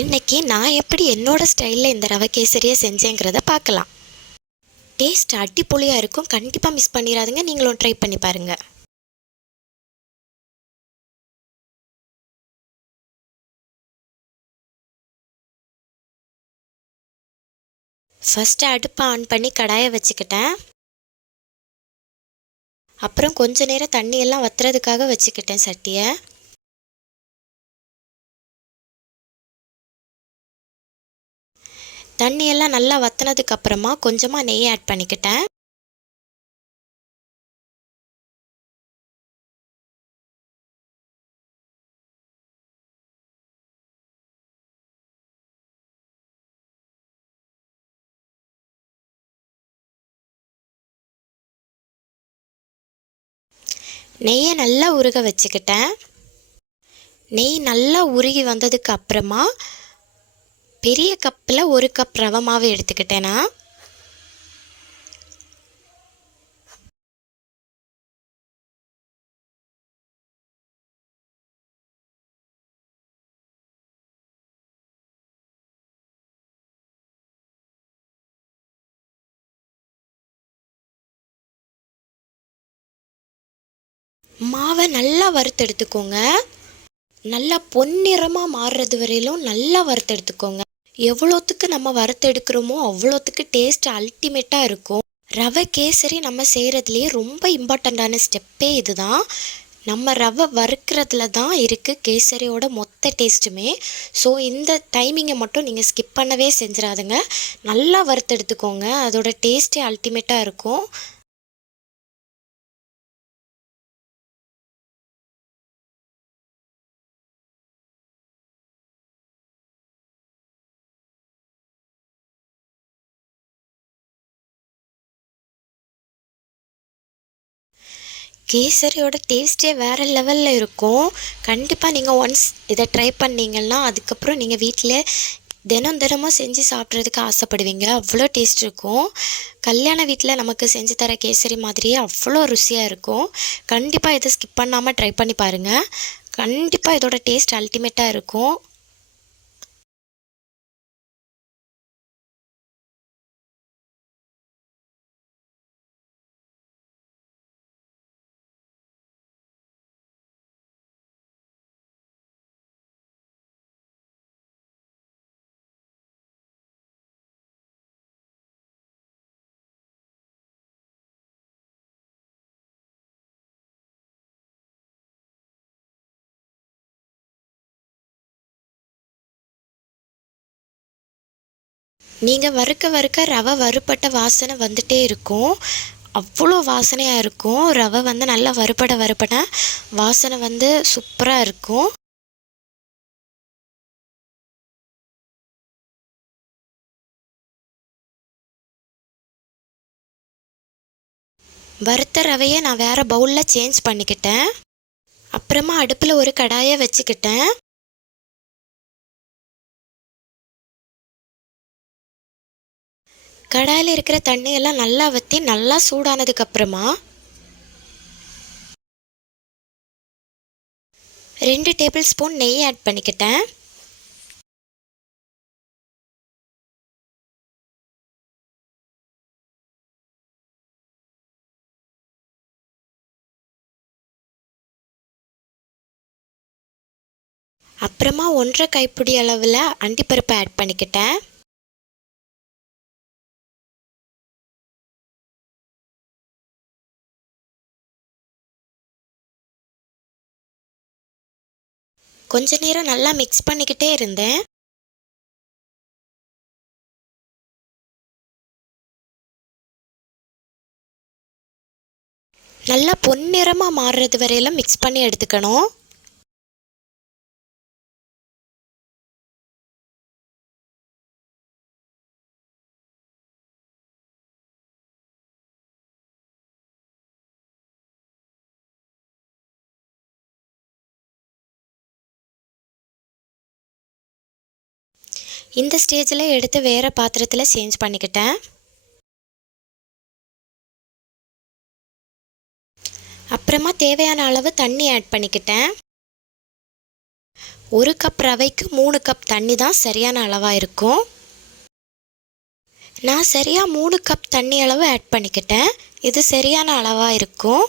இன்னைக்கு நான் எப்படி என்னோட ஸ்டைலில் இந்த ரவை கேசரியை செஞ்சேங்கிறத பார்க்கலாம். டேஸ்ட் அடிப்பொலியாக இருக்கும். கண்டிப்பாக மிஸ் பண்ணிடாதீங்க நீங்களும் ட்ரை பண்ணி பாருங்கள் ஃபஸ்ட்டு அடுப்பை ஆன் பண்ணி கடாயை வச்சுக்கிட்டேன். அப்புறம் கொஞ்ச நேரம் தண்ணியெல்லாம் வத்துறதுக்காக வச்சுக்கிட்டேன் சட்டியை. தண்ணி எல்லாம் நல்லா வத்தினதுக்கு அப்புறமா கொஞ்சமாக நெய் ஆட் பண்ணிக்கிட்டேன். நெய்யை நல்லா உருக வச்சுக்கிட்டேன். நெய் நல்லா உருகி வந்ததுக்கு அப்புறமா பெரிய கப்பில் ஒரு கப் ரவை மாவு எடுத்துக்கிட்டேன்னா மாவை நல்லா வறுத்தெடுத்துக்கோங்க. நல்லா பொன்னிறமாக மாறுறது வரையிலும் நல்லா வறுத்தெடுத்துக்கோங்க எவ்வளோத்துக்கு நம்ம வறுத்தெடுக்கிறோமோ அவ்வளோத்துக்கு டேஸ்ட் அல்டிமேட்டாக இருக்கும். ரவை கேசரி நம்ம செய்கிறதுலேயே ரொம்ப இம்பார்ட்டண்ட்டான ஸ்டெப்பே இதுதான். நம்ம ரவை வறுக்கிறதுல தான் இருக்குது கேசரியோட மொத்த டேஸ்ட்டுமே ஸோ இந்த டைமிங்கை மட்டும் நீங்கள் ஸ்கிப் பண்ணவே செஞ்சிடாதுங்க நல்லா வறுத்தெடுத்துக்கோங்க அதோட டேஸ்ட்டே அல்டிமேட்டாக இருக்கும். கேசரியோட டேஸ்ட்டே வேறு லெவலில் இருக்கும். கண்டிப்பாக நீங்கள் ஒன்ஸ் இதை ட்ரை பண்ணீங்கன்னா அதுக்கப்புறம் நீங்கள் வீட்டில் தினம் தினமும் செஞ்சு சாப்பிட்றதுக்கு ஆசைப்படுவீங்க. அவ்வளோ டேஸ்ட் இருக்கும். கல்யாண வீட்டில் நமக்கு செஞ்சு தர கேசரி மாதிரியே அவ்வளோ ருசியாக இருக்கும். கண்டிப்பாக இதை ஸ்கிப் பண்ணாமல் ட்ரை பண்ணி பாருங்கள் கண்டிப்பாக இதோட டேஸ்ட் அல்டிமேட்டாக இருக்கும். நீங்கள் வறுக்க வறுக்க ரவை வறுபட்ட வாசனை வந்துட்டே இருக்கும். அவ்வளோ வாசனையாக இருக்கும். ரவை வந்து நல்லா வறுபட வறுபட வாசனை வந்து சூப்பராக இருக்கும். வறுத்த ரவையை நான் வேறு பவுலில் சேஞ்ச் பண்ணிக்கிட்டேன். அப்புறமா அடுப்பில் ஒரு கடாயை வச்சுக்கிட்டேன். கடாயில் இருக்கிற தண்ணியெல்லாம் நல்லா வற்றி நல்லா சூடானதுக்கப்புறமா ரெண்டு டேபிள் ஸ்பூன் நெய் ஆட் பண்ணிக்கிட்டேன். அப்புறமா ஒன்றரை கைப்பிடி அளவில் அண்டிப்பருப்பு ஆட் பண்ணிக்கிட்டேன். கொஞ்ச நேரம் நல்லா மிக்ஸ் பண்ணிக்கிட்டே இருந்தேன். நல்லா பொன்னிறமாக மாறுறது வரையிலும் மிக்ஸ் பண்ணி எடுத்துக்கணும். இந்த ஸ்டேஜில் எடுத்து வேறு பாத்திரத்தில் சேஞ்ச் பண்ணிக்கிட்டேன். அப்புறமா தேவையான அளவு தண்ணி ஆட் பண்ணிக்கிட்டேன். ஒரு கப் ரவைக்கு மூணு கப் தண்ணி தான் சரியான அளவாக இருக்கும். நான் சரியாக மூணு கப் தண்ணி அளவு ஆட் பண்ணிக்கிட்டேன். இது சரியான அளவாக இருக்கும்.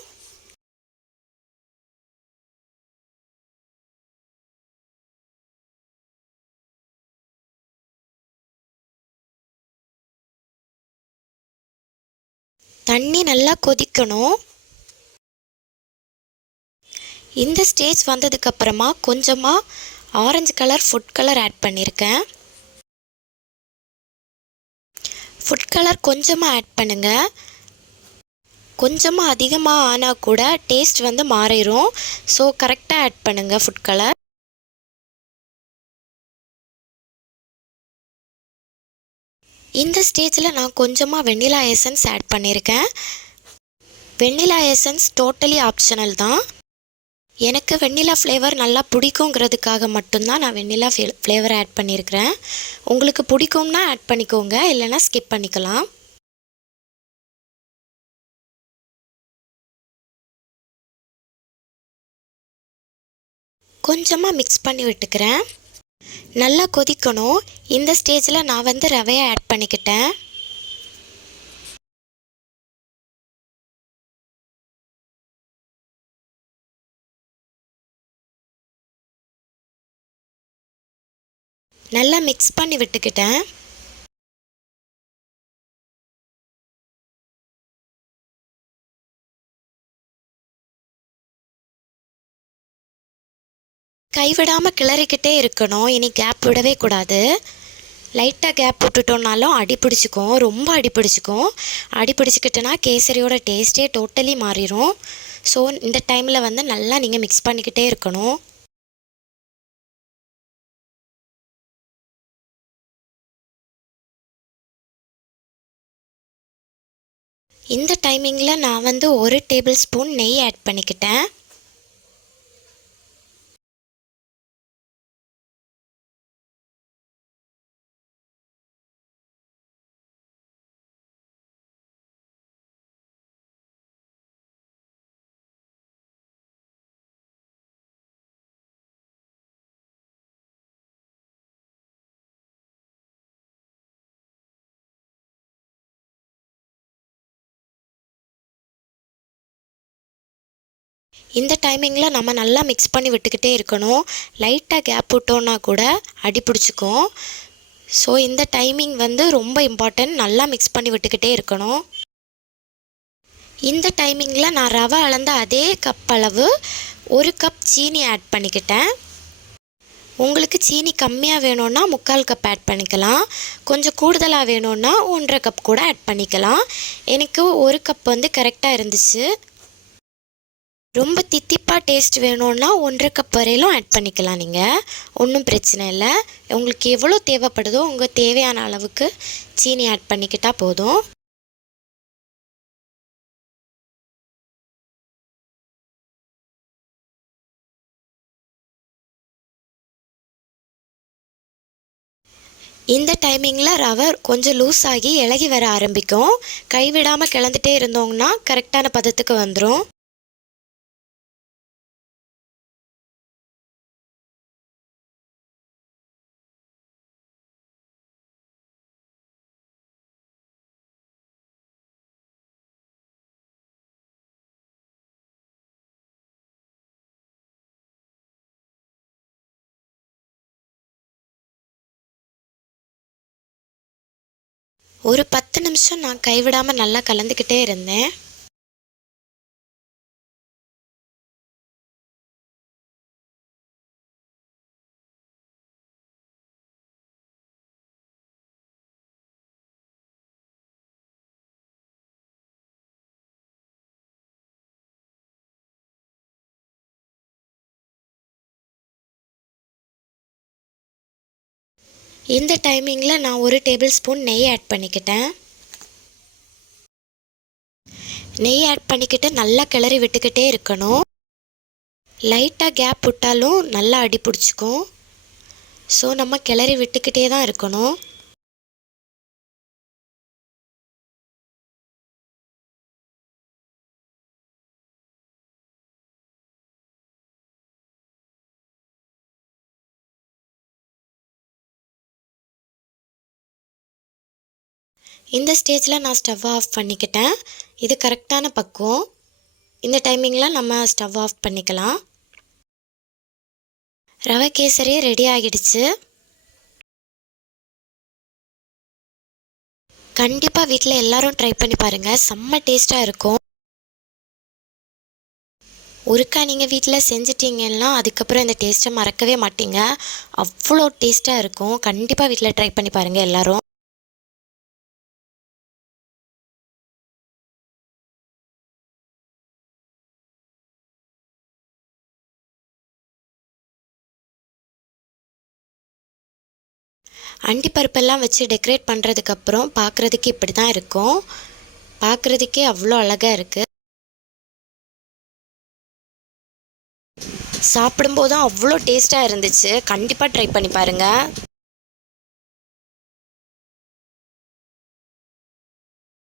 தண்ணி நல்லா கொதிக்கணும். இந்த ஸ்டேஜ் வந்ததுக்கப்புறமா கொஞ்சமாக orange colour food colour add பண்ணியிருக்கேன் ஃபுட் கலர் கொஞ்சமாக ஆட் பண்ணுங்கள் கொஞ்சமாக அதிகமாக ஆனால் கூட டேஸ்ட் வந்து மாறிடும் ஸோ கரெக்டாக ஆட் பண்ணுங்கள் ஃபுட் கலர். இந்த ஸ்டேஜில் நான் கொஞ்சமாக வெண்ணிலா எசன்ஸ் ஆட் பண்ணியிருக்கேன் வெண்ணிலா எசன்ஸ் டோட்டலி ஆப்ஷனல் தான். எனக்கு வெண்ணிலா ஃப்ளேவர் நல்லா பிடிக்குங்கிறதுக்காக மட்டும்தான் நான் வெண்ணிலா ஃப்ளேவர் ஆட் பண்ணியிருக்கிறேன் உங்களுக்கு பிடிக்கும்னா ஆட் பண்ணிக்கோங்க இல்லைன்னா ஸ்கிப் பண்ணிக்கலாம். கொஞ்சமாக மிக்ஸ் பண்ணி விட்டுக்கிறேன். நல்லா கொதிக்கணும். இந்த ஸ்டேஜில் நான் வந்து ரவையை ஆட் பண்ணிக்கிட்டேன். நல்லா மிக்ஸ் பண்ணி விட்டுக்கிட்டேன். கைவிடாமல் கிளறிக்கிட்டே இருக்கணும். இனி கேப் விடவே கூடாது. லைட்டாக கேப் விட்டுட்டோம்னாலும் அடி பிடிச்சிக்கும். ரொம்ப அடி பிடிச்சிக்கும். அடி பிடிச்சிக்கிட்டேன்னா கேசரியோட டேஸ்ட்டே டோட்டலி மாறிடும் ஸோ இந்த டைமில் வந்து நல்லா நீங்கள் மிக்ஸ் பண்ணிக்கிட்டே இருக்கணும். இந்த டைமிங்கில் நான் வந்து ஒரு டேபிள் ஸ்பூன் நெய் ஆட் பண்ணிக்கிட்டேன். இந்த டைமிங்கில் நம்ம நல்லா மிக்ஸ் பண்ணி விட்டுக்கிட்டே இருக்கணும். லைட்டாக கேப் விட்டோன்னா கூட அடி பிடிச்சிக்கும். ஸோ இந்த டைமிங் வந்து ரொம்ப இம்பார்ட்டன்ட் நல்லா மிக்ஸ் பண்ணி விட்டுக்கிட்டே இருக்கணும். இந்த டைமிங்கில் நான் ரவை அளந்த அதே கப் அளவு ஒரு கப் சீனி ஆட் பண்ணிக்கிட்டேன். உங்களுக்கு சீனி கம்மியாக வேணும்னா முக்கால் கப் ஆட் பண்ணிக்கலாம். கொஞ்சம் கூடுதலாக வேணும்னா ஒன்றரை கப் கூட ஆட் பண்ணிக்கலாம். எனக்கு ஒரு கப் வந்து கரெக்டாக இருந்துச்சு. ரொம்ப தித்திப்பாக டேஸ்ட் வேணும்னா ஒன்றரை கப் வரையிலும் ஆட் பண்ணிக்கலாம் நீங்கள் ஒன்றும் பிரச்சனை இல்லை. உங்களுக்கு எவ்வளோ தேவைப்படுதோ உங்கள் தேவையான அளவுக்கு சீனி ஆட் பண்ணிக்கிட்டால் போதும். இந்த டைமிங்கில் ரவை கொஞ்சம் லூஸ் ஆகி இலகி வர ஆரம்பிக்கும். கைவிடாமல் கிளந்துட்டே இருந்தோங்கன்னா கரெக்டான பதத்துக்கு வந்துடும் ஒரு பத்து நிமிஷம் நான் கைவிடாமல் நல்லா கலந்துக்கிட்டே இருந்தேன். இந்த டைமிங்கில் நான் ஒரு டேபிள் ஸ்பூன் நெய் ஆட் பண்ணிக்கிட்டேன். நெய் ஆட் பண்ணிக்கிட்டு நல்லா கிளறி விட்டுக்கிட்டே இருக்கணும். லைட்டாக கேப் விட்டாலும் நல்லா அடி பிடிச்சிக்கும் ஸோ நம்ம கிளறி விட்டுக்கிட்டே தான் இருக்கணும். இந்த ஸ்டேஜில் நான் ஸ்டவ்வை ஆஃப் பண்ணிக்கிட்டேன். இது கரெக்டான பக்குவம். இந்த டைமிங்கில் நம்ம ஸ்டவ் ஆஃப் பண்ணிக்கலாம். ரவை கேசரி ரெடி ஆகிடுச்சு கண்டிப்பாக வீட்டில் எல்லாரும் ட்ரை பண்ணி பாருங்கள் செம்ம டேஸ்ட்டாக இருக்கும். ஒருக்கா நீங்கள் வீட்டில் செஞ்சிட்டிங்கன்னா அதுக்கப்புறம் இந்த டேஸ்ட்டை மறக்கவே மாட்டீங்க. அவ்வளோ டேஸ்ட்டாக இருக்கும். கண்டிப்பாக வீட்டில் ட்ரை பண்ணி பாருங்கள் எல்லோரும். அண்டிப்பருப்பெல்லாம் வச்சு டெக்கரேட் பண்ணுறதுக்கப்புறம் பார்க்குறதுக்கு இப்படி தான் இருக்கும். பார்க்குறதுக்கே அவ்வளோ அழகாக இருக்குது சாப்பிடும்போதும் அவ்வளோ டேஸ்ட்டாக இருந்துச்சு. கண்டிப்பாக ட்ரை பண்ணி பாருங்கள்